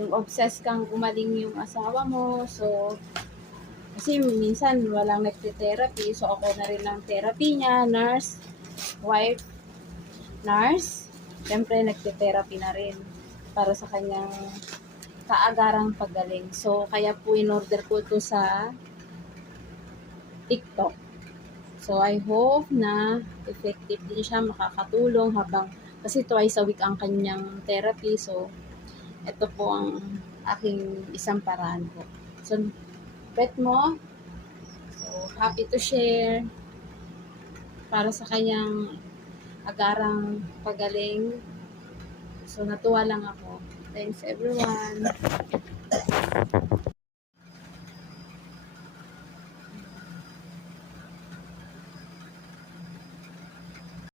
yung obsessed kang gumaling yung asawa mo. So, kasi minsan walang nagte-therapy. So, ako na rin ang therapy niya, nurse, wife, nurse. Siyempre, nagte-therapy na rin para sa kanyang kaagarang paggaling. So, kaya po in-order ko ito sa TikTok. So, I hope na effective din siya, makakatulong habang, kasi twice a week ang kanyang therapy. So, ito po ang aking isang paraan po. So, bet mo, so, happy to share para sa kanyang agarang pagaling. So, natuwa lang ako. Thanks everyone.